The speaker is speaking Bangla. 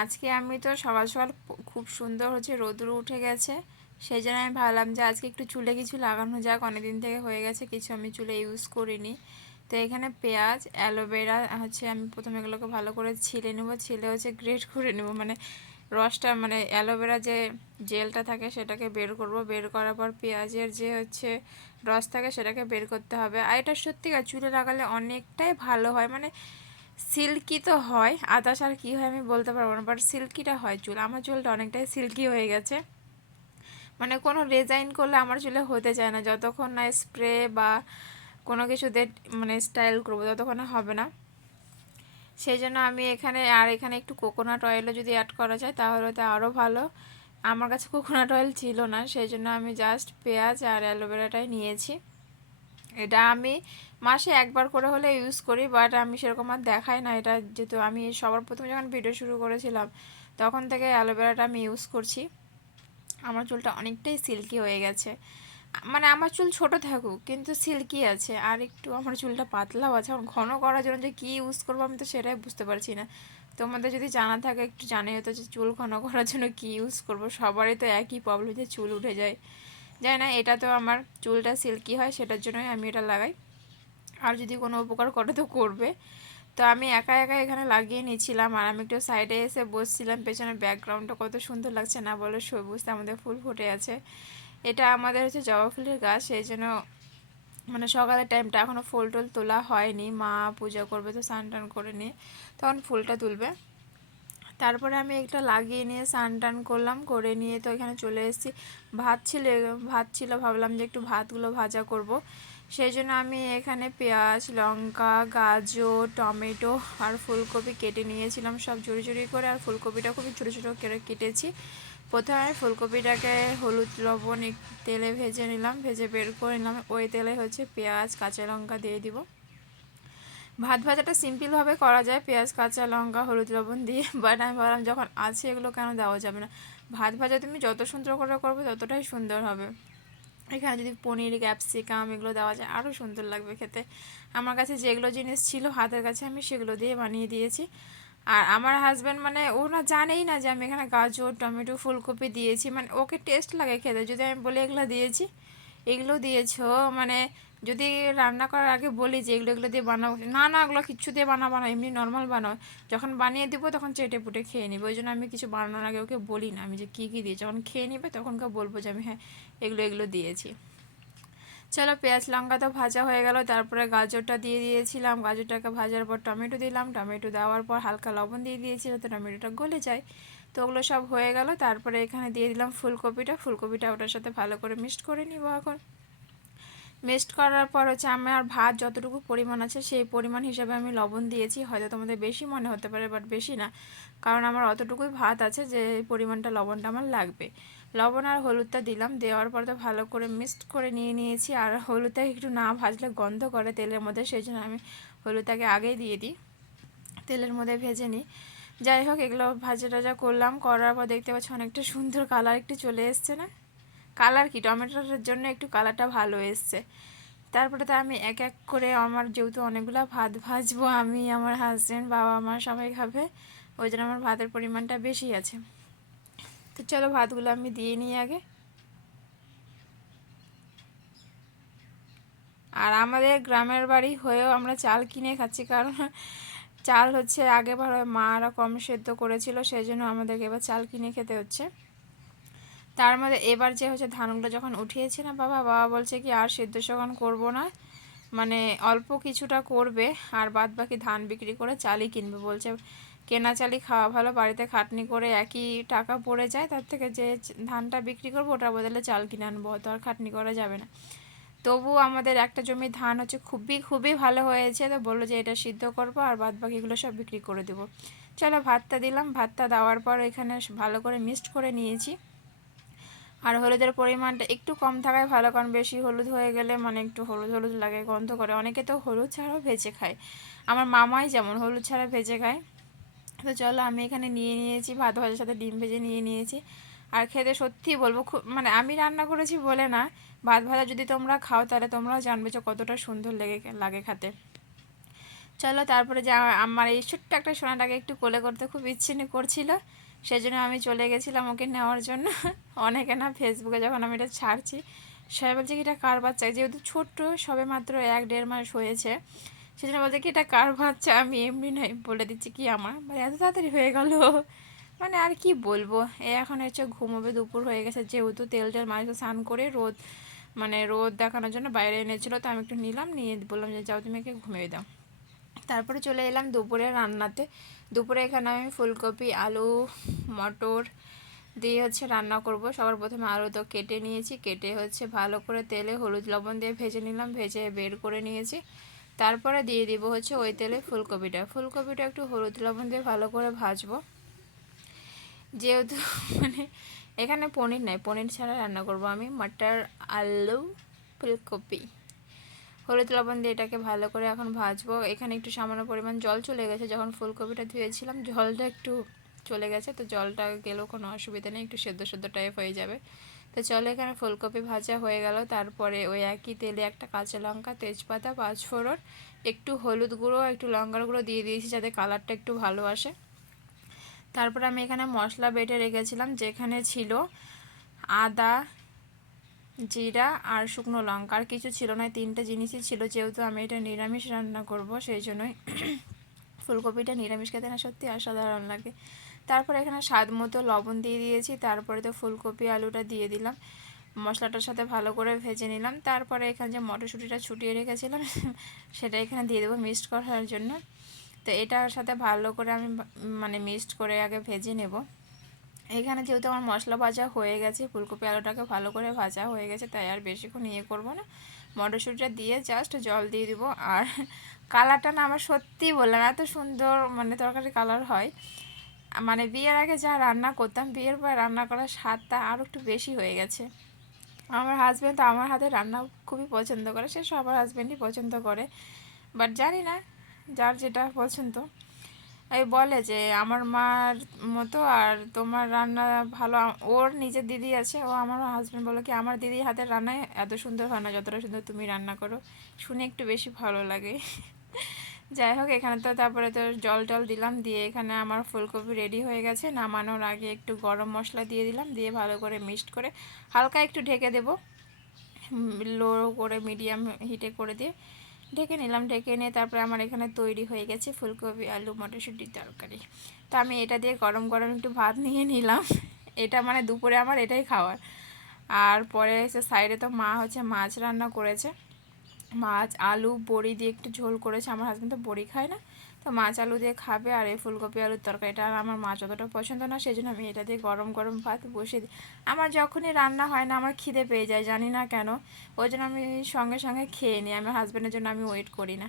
আজকে আমি তো সকাল সকাল খুব সুন্দর হচ্ছে, রোদ্র উঠে গেছে। সেই জন্য আমি ভাবলাম যে আজকে একটু চুলে কিছু লাগানো যাক, অনেকদিন থেকে হয়ে গেছে, কিছু আমি চুলে ইউজ করিনি। তো এখানে পেঁয়াজ, অ্যালোভেরা, হচ্ছে আমি প্রথমে এগুলোকে ভালো করে ছিলে নেব, ছিলে হচ্ছে গ্রেট করে নেব মানে রসটা মানে অ্যালোভেরা যে জেলটা থাকে সেটাকে বের করব। বের করার পর পেঁয়াজের যে হচ্ছে রস থাকে সেটাকে বের করতে হবে। আর এটা সত্যিকার চুলে লাগালে অনেকটাই ভালো হয় মানে সিল্কি তো হয় আদাস আর কী হয় আমি বলতে পারব না বাট সিল্কিটা হয় চুল। আমার চুলটা অনেকটাই সিল্কি হয়ে গেছে। মানে কোনো রেজাইন করলে আমার চুলে হতে চায় না, যতক্ষণ না স্প্রে বা কোনো কিছুতে মানে স্টাইল করব, ততক্ষণ হবে না। সেই জন্য আমি এখানে, আর এখানে একটু কোকোনাট অয়েলও যদি অ্যাড করা যায়, তাহলে তো আরও ভালো। আমার কাছে কোকোনাট অয়েল ছিল না সেই জন্য আমি জাস্ট পেঁয়াজ আর অ্যালোভেরাটাই নিয়েছি। এটা আমি মাসে একবার করে হলে ইউজ করি বাট আমি সেরকম আর দেখাই না। এটা যেহেতু আমি সবার প্রথমে যখন ভিডিও শুরু করেছিলাম, তখন থেকে অ্যালোভেরাটা আমি ইউজ করছি। আমার চুলটা অনেকটাই সিল্কি হয়ে গেছে। মানে আমার চুল ছোট থাকুক, কিন্তু সিল্কি আছে। আর একটু আমার চুলটা পাতলাও আছে। এখন ঘন করার জন্য যে কী ইউজ করব আমি তো সেটাই বুঝতে পারছি না। তোমাদের যদি জানা থাকে, একটু জানিয়ে তো যে চুল ঘন করার জন্য কী ইউজ করব। সবারই তো একই প্রবলেম যে চুল উঠে যায়। যায় না এটা তো আমার চুলটা সিল্কি হয়, সেটার জন্যই আমি এটা লাগাই। আর যদি কোনো উপকার করে তো করবে। তো আমি একা একা এখানে লাগিয়ে নিয়েছিলাম, আর আমি একটু সাইডে এসে বসছিলাম পেছনের ব্যাকগ্রাউন্ডটা কত সুন্দর লাগছে না বলে, সবুজ, আমাদের ফুল ফুটে আছে। এটা আমাদের হচ্ছে জবা ফুলের গাছ, সেই জন্য মানে সকালের টাইমটা এখনও ফুল টুল তোলা হয়নি। মা পূজা করবে তো স্নান টান করে নিয়ে, তখন ফুলটা তুলবে। তারপরে আমি একটা লাগিয়ে নিয়ে স্নান টান করলাম, করে নিয়ে তো এখানে চলে এসেছি। ভাত ছিল ভাত ছিল, ভাবলাম যে একটু ভাতগুলো ভাজা করব। সেই জন্য আমি এখানে পেঁয়াজ, লঙ্কা, গাজর, টমেটো আর ফুলকপি কেটে নিয়েছিলাম। সব জুড়ি ঝুড়ি করে আর ফুলকপিটা খুবই ছোটো ছোটো করে কেটেছি। প্রথমে ফুলকপিটাকে হলুদ, লবণ তেলে ভেজে নিলাম, ভেজে বের করে নিলাম। ওই তেলে হচ্ছে পেঁয়াজ, কাঁচা লঙ্কা দিয়ে দিব। ভাত ভাজাটা সিম্পলভাবে করা যায়। পেঁয়াজ, কাঁচা লঙ্কা, হলুদ, লবণ দিয়ে। বাট আমি ভাবলাম যখন আছে এগুলো কেন দেওয়া যাবে না? ভাত ভাজা তুমি যত সুন্দর করে করবে ততটাই সুন্দর হবে। এখানে যদি পনির, ক্যাপসিকাম এগুলো দেওয়া যায়, আরও সুন্দর লাগবে খেতে। আমার কাছে যেগুলো জিনিস ছিল হাতের কাছে আমি সেগুলো দিয়ে বানিয়ে দিয়েছি। আর আমার হাজব্যান্ড মানে ও না জানেই না যে আমি এখানে গাজর, টমেটো, ফুলকপি দিয়েছি। মানে ওকে টেস্ট লাগে খেতে। যদি আমি বলি এগুলো দিয়েছি, এগুলো দিয়েছ মানে যদি রান্না করার আগে বলি যে এগুলো এগুলো দিয়ে বানাবো, না না ওগুলো কিচ্ছু দিয়ে বানাবো না, এমনি নর্মাল বানাও। যখন বানিয়ে দেবো তখন চেটে পুটে খেয়ে নিবো। ওই জন্য আমি কিছু বানানোর আগে ওকে বলি না, আমি যে কী কী দিয়ে যখন খেয়ে নিবে তখনকে বলব যে আমি হ্যাঁ এগুলো এগুলো দিয়েছি। চলো পেঁয়াজ, লঙ্কা তো ভাজা হয়ে গেল, তারপরে গাজরটা দিয়ে দিয়েছিলাম। গাজরটাকে ভাজার পর টমেটো দিলাম। টমেটো দেওয়ার পর হালকা লবণ দিয়ে দিয়েছি যাতে টমেটোটা গলে যায়। তো ওগুলো সব হয়ে গেল, তারপরে এখানে দিয়ে দিলাম ফুলকপিটা। ফুলকপিটা ওটার সাথে ভালো করে মিক্সড করে নিব এখন। মিক্সড করার পর হচ্ছে আমার ভাত যতটুকু পরিমাণ আছে, সেই পরিমাণ হিসাবে আমি লবণ দিয়েছি। হয়তো তোমাদের বেশি মনে হতে পারে বাট বেশি না। কারণ আমার অতটুকুই ভাত আছে যে পরিমাণটা লবণটা আমার লাগবে। লবণ আর হলুদটা দিলাম, দেওয়ার পর তো ভালো করে মিক্সড করে নিয়ে নিয়েছি। আর হলুদটা একটু না ভাজলে গন্ধ করে তেলের মধ্যে, সেই জন্য আমি হলুদটাকে আগেই দিয়ে দিই। তেলের মধ্যে ভেজে নিই। যাই হোক, এগুলো ভাজা টাজা করলাম। করার পর দেখতে পাচ্ছি অনেকটা সুন্দর কালার একটু চলে এসছে না? কালার কি? টমেটোটার জন্য একটু কালারটা ভালো এসছে। তারপরে তো আমি এক এক করে আমার যেহেতু অনেকগুলো ভাত ভাজবো, আমি, আমার হাজব্যান্ড বাবা, মা সবাই খাবে, ওই জন্য আমার ভাতের পরিমাণটা বেশি আছে। তো চলো ভাতগুলো আমি দিয়ে নিই আগে। আর আমাদের গ্রামের বাড়ি হয়েও আমরা চাল কিনে খাচ্ছি, কারণ চাল হচ্ছে আগেবার মারা কম সেদ্ধ করেছিল সেই জন্য আমাদেরকে এবার চাল কিনে খেতে হচ্ছে। তার মধ্যে এবার যে হচ্ছে ধানগুলো যখন উঠিয়েছে না বাবা বাবা বলছে কি আর সেদ্ধ যখন করব না। মানে অল্প কিছুটা করবে আর বাদ বাকি ধান বিক্রি করে চালই কিনবে বলছে। কেনা চালই খাওয়া ভালো, বাড়িতে খাটনি করে একই টাকা পড়ে যায়, তার থেকে যে ধানটা বিক্রি করব ওটার বদলে চাল কিনে আনব তো আর খাটনি করা যাবে না। তবু আমাদের একটা জমি ধান হচ্ছে খুবই খুবই ভালো হয়েছে, তো বলল যে এটা সিদ্ধ করব আর বাদ বাকিগুলো সব বিক্রি করে দেবো। চলো ভাতটা দিলাম, ভাতটা দেওয়ার পর এখানে ভালো করে মিক্সড করে নিয়েছি। আর হলুদের পরিমাণটা একটু কম থাকায় ভালো, কারণ বেশি হলুদ হয়ে গেলে মানে একটু হলুদ হলুদ লাগে, গন্ধ করে। অনেকে তো হলুদ ছাড়াও ভেজে খায়। আমার মামাই যেমন হলুদ ছাড়া ভেজে খায়। তো চলো আমি এখানে নিয়ে নিয়েছি ভাত ভাজার সাথে ডিম ভেজে নিয়ে নিয়েছি। আর খেতে সত্যিই বলব, খুব মানে আমি রান্না করেছি বলে না, ভাত ভাজা যদি তোমরা খাও তাহলে তোমরাও জানবে যে কতটা সুন্দর লেগে, লাগে খেতে। চলো তারপরে যে আমার- এই ছোট্ট একটা সোনাটাকে একটু কোলে করতে খুব ইচ্ছে করছিল সেই জন্য আমি চলে গেছিলাম ওকে নেওয়ার জন্য। অনেকে না ফেসবুকে যখন আমি এটা ছাড়ছি, সবাই বলছে কি এটা কার বাচ্চা? যেহেতু ছোট্ট, সবে মাত্র এক দেড় মাস হয়েছে সেই জন্য বলছে কি এটা কার বাচ্চা? আমি এমনি নয়, বলে দিচ্ছি কি আমার? মানে এত তাড়াতাড়ি হয়ে গেল। মানে আর কি বলব? এ এখন হচ্ছে ঘুমোবে, দুপুর হয়ে গেছে, যেহেতু তেল টেল মাঝে স্নান করে রোদ মানে রোদ দেখানোর জন্য বাইরে এনেছিলো, তো আমি একটু নিলাম, নিয়ে বললাম যে যাও তুমি একে ঘুমিয়ে দাও। তারপরে চলে এলাম দুপুরে রান্নাতে। দুপুরে এখানে আমি ফুলকপি, আলু, মটর দিয়ে হচ্ছে রান্না করব। সবার প্রথমে আলু তো কেটে নিয়েছি, কেটে হচ্ছে ভালো করে তেলে হলুদ লবণ দিয়ে ভেজে নিলাম, ভেজে বের করে নিয়েছি। তারপরে দিয়ে দিব হচ্ছে ওই তেলে ফুলকপিটা। ফুলকপিটা একটু হলুদ লবণ দিয়ে ভালো করে ভাজবো। যেহেতু মানে এখানে পনির নাই, পনির ছাড়া রান্না করব আমি। মটর, আলু, ফুলকপি। হলুদ লবণ দিয়ে এটাকে ভালো করে এখন ভাজবো। এখানে একটু সামান্য পরিমাণ জল চলে গেছে। যখন ফুলকপিটা ধুয়েছিলাম, জলটা একটু চলে গেছে, তো জলটা গেলেও কোনো অসুবিধা নেই, একটু সেদ্ধ সেদ্ধ টাইপ হয়ে যাবে। তো চলো এখানে ফুলকপি ভাজা হয়ে গেল। তারপরে ওই একই তেলে একটা কাঁচা লঙ্কা, তেজপাতা, পাঁচফোড়ন, একটু হলুদ গুঁড়ো, একটু লঙ্কার গুঁড়ো দিয়ে দিয়েছি যাতে কালারটা একটু ভালো আসে। তারপর আমি এখানে মশলা বেটে রেখেছিলাম, যেখানে ছিল আদা জিরা আর শুকনো লঙ্কা। আর কিছু ছিল না তিনটে জিনিসই ছিল। যেহেতু আমি এটা নিরামিষ রান্না করব, সেই জন্যই ফুলকপিটা নিরামিষ খেতে না সত্যি অসাধারণ লাগে। তারপর এখানে স্বাদ মতো লবণ দিয়ে দিয়েছি। তারপরে তো ফুলকপি, আলুটা দিয়ে দিলাম। মশলাটার সাথে ভালো করে ভেজে নিলাম। তারপরে এখানে যে মটরশুঁটিটা ছুটিয়ে রেখেছিলাম, সেটা এখানে দিয়ে দেবো মিক্সড করার জন্য। তো এটার সাথে ভালো করে আমি মানে মিক্সড করে আগে ভেজে নেব। এখানে যেহেতু আমার মশলা ভাজা হয়ে গেছে, ফুলকপি আলুটাকে ভালো করে ভাজা হয়ে গেছে, তাই আর বেশিক্ষণ ইয়ে করব না। মটরশুঁটিটা দিয়ে জাস্ট জল দিয়ে দিব। আর কালারটা না আমার সত্যি বললাম, এত সুন্দর মানে তরকারি কালার হয়। মানে বিয়ের আগে যা রান্না করতাম, বিয়ের পর রান্না করার স্বাদটা আরও একটু বেশি হয়ে গেছে। আমার হাজব্যান্ড তো আমার হাতে রান্না খুবই পছন্দ করে, সে সবার হাজব্যান্ডই পছন্দ করে। বাট জানি না, যার যেটা পছন্দ। এই বলে যে, আমার মার মতো আর তোমার রান্না ভালো, ওর নিজের দিদি আছে, ও আমার হাজব্যান্ড বলে কি, আমার দিদির হাতের রান্নায় এত সুন্দর হয় না, যতটা সুন্দর তুমি রান্না করো, শুনে একটু বেশি ভালো লাগে। যাই হোক, এখানে তো তারপরে তো জল টল দিলাম, দিয়ে এখানে আমার ফুলকপি রেডি হয়ে গেছে, নামানোর আগে একটু গরম মশলা দিয়ে দিলাম, দিয়ে ভালো করে মিক্সড করে হালকা একটু ঢেকে দেবো, লো করে মিডিয়াম হিটে করে দিয়ে ঢেকে নিলাম, ঢেকে নিয়ে তারপরে আমার এখানে তৈরি হয়ে গেছে ফুলকপি, আলু, মটরশুঁটির তরকারি। তো আমি এটা দিয়ে গরম গরম একটু ভাত নিয়ে নিলাম। এটা মানে দুপুরে আমার এটাই খাওয়ার। আর পরে এসে সাইডে তো মা হচ্ছে মাছ রান্না করেছে। মাছ, আলু, বড়ি দিয়ে একটু ঝোল করেছে। আমার হাজব্যান্ড তো বড়ি খায় না। তো মাছ, আলু দিয়ে খাবে আর এই ফুলকপি আলুর তরকারিটা আর আমার মাছ অতটা পছন্দ না সেই জন্য আমি এটা দিয়ে গরম গরম ভাত বসিয়ে দিই। আমার যখনই রান্না হয় না, আমার খিদে পেয়ে যায়, জানি না কেন। ওই জন্য আমি সঙ্গে সঙ্গে খেয়ে নিই। আমার হাজব্যান্ডের জন্য আমি ওয়েট করি না।